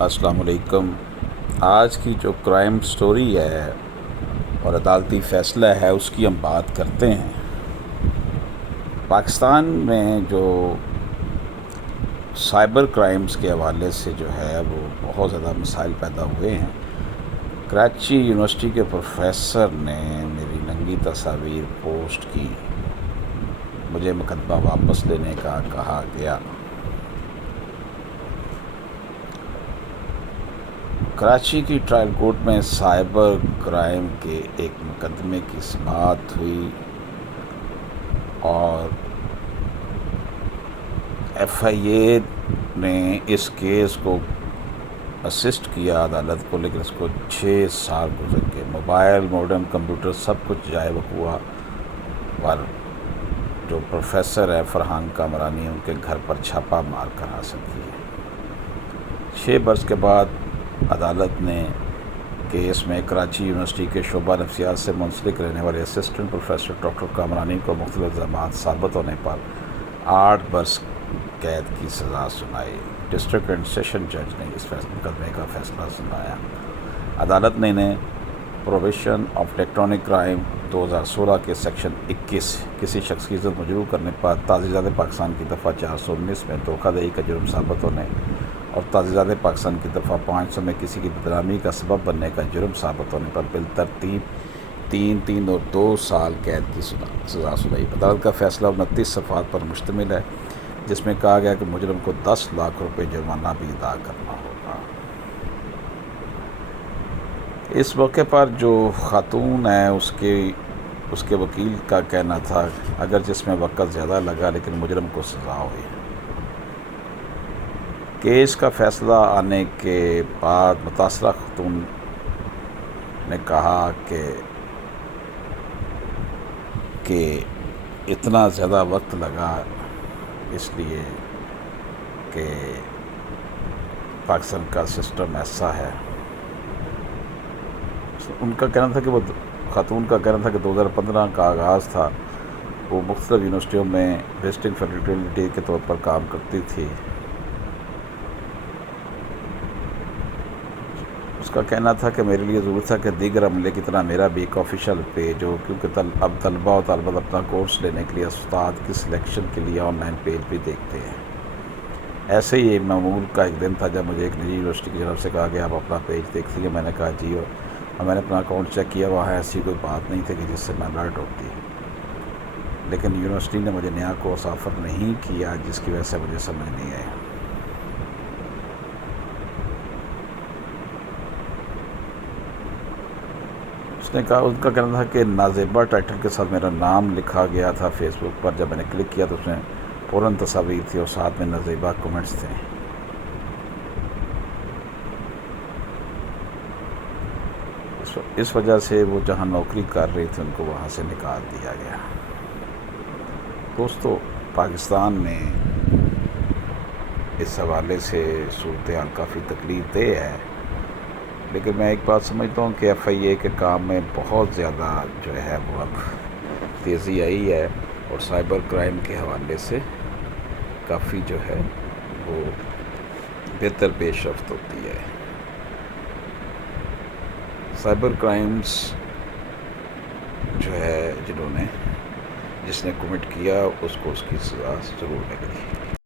السلام علیکم۔ آج کی جو کرائم سٹوری ہے اور عدالتی فیصلہ ہے اس کی ہم بات کرتے ہیں۔ پاکستان میں جو سائبر کرائمز کے حوالے سے جو ہے وہ بہت زیادہ مسائل پیدا ہوئے ہیں۔ کراچی یونیورسٹی کے پروفیسر نے میری ننگی تصاویر پوسٹ کی، مجھے مقدمہ واپس لینے کا کہا گیا۔ کراچی کی ٹرائل کورٹ میں سائبر کرائم کے ایک مقدمے کی سماعت ہوئی اور ایف آئی اے نے اس کیس کو اسسٹ کیا عدالت کو، لیکن اس کو 6 سال گزر گئے۔ موبائل، ماڈرن کمپیوٹر سب کچھ جائے وقوع پر جو پروفیسر ہے فرحان کامرانی، ان کے گھر پر چھاپہ مار کر حاصل کی۔ 6 برس کے بعد عدالت نے کیس میں کراچی یونیورسٹی کے شعبہ نفسیات سے منسلک رہنے والے اسسٹنٹ پروفیسر ڈاکٹر کامرانی کو مختلف الزامات ثابت ہونے پر 8 برس قید کی سزا سنائی۔ ڈسٹرکٹ اینڈ سیشن جج نے اس مقدمے کا فیصلہ سنایا۔ عدالت نے انہیں پروہیبیشن آف الیکٹرانک کرائم 2016 کے سیکشن 21 کسی شخص کی عزت مجروح کرنے پر تعزیزات پاکستان کی دفعہ 419 میں دھوکہ دہی کا جرم ثابت ہونے اور تعزیزات پاکستان کی دفعہ 500 میں کسی کی بدنامی کا سبب بننے کا جرم ثابت ہونے پر بالترتیب 3 اور 2 سال قید کی سزا سنائی۔ عدالت کا فیصلہ 29 صفحات پر مشتمل ہے، جس میں کہا گیا کہ مجرم کو 10 لاکھ روپے جرمانہ بھی ادا کرنا ہوگا۔ اس موقع پر جو خاتون ہے اس کے وکیل کا کہنا تھا اگر جس میں وقت زیادہ لگا لیکن مجرم کو سزا ہوئی۔ کیس کا فیصلہ آنے کے بعد متاثرہ خاتون نے کہا کہ اتنا زیادہ وقت لگا اس لیے کہ پاکستان کا سسٹم ایسا ہے۔ ان کا کہنا تھا کہ خاتون کا کہنا تھا کہ 2015 کا آغاز تھا، وہ مختلف یونیورسٹیوں میں وزٹنگ فیکلٹی کے طور پر کام کرتی تھی۔ اس کا کہنا تھا کہ میرے لیے ضرور تھا کہ دیگر عملے کی طرح میرا بھی ایک آفیشیل پیج ہو، کیونکہ اب طلباء و طالبات اپنا کورس لینے کے لیے استاد کی سلیکشن کے لیے آن لائن پیج بھی دیکھتے ہیں۔ ایسے ہی ایک معمول کا ایک دن تھا جب مجھے ایک نجی یونیورسٹی کی جانب سے کہا گیا آپ اپنا پیج دیکھتی ہیں۔ میں نے کہا جی، اور میں نے اپنا اکاؤنٹ چیک کیا، وہاں ایسی کوئی بات نہیں تھی کہ جس سے میں الرٹ ہوتی، لیکن یونیورسٹی نے مجھے نیا کورس آفر نہیں کیا، جس کی وجہ سے مجھے سمجھ نہیں آئی۔ اس نے کہا، ان کا کہنا تھا کہ نازیبہ ٹائٹل کے ساتھ میرا نام لکھا گیا تھا فیس بک پر۔ جب میں نے کلک کیا تو اس میں فوراً تصاویر تھی اور ساتھ میں نازیبہ کومنٹس تھے۔ اس وجہ سے وہ جہاں نوکری کر رہی تھی ان کو وہاں سے نکال دیا گیا۔ دوستو، پاکستان میں اس حوالے سے صورتحال کافی تکلیف دہ ہے، لیکن میں ایک بات سمجھتا ہوں کہ ایف آئی اے کے کام میں بہت زیادہ جو ہے وہ اب تیزی آئی ہے اور سائبر کرائم کے حوالے سے کافی جو ہے وہ بہتر پیش رفت ہوتی ہے۔ سائبر کرائمز جو ہے جس نے کمٹ کیا اس کو اس کی سزا ضرور ملے گی۔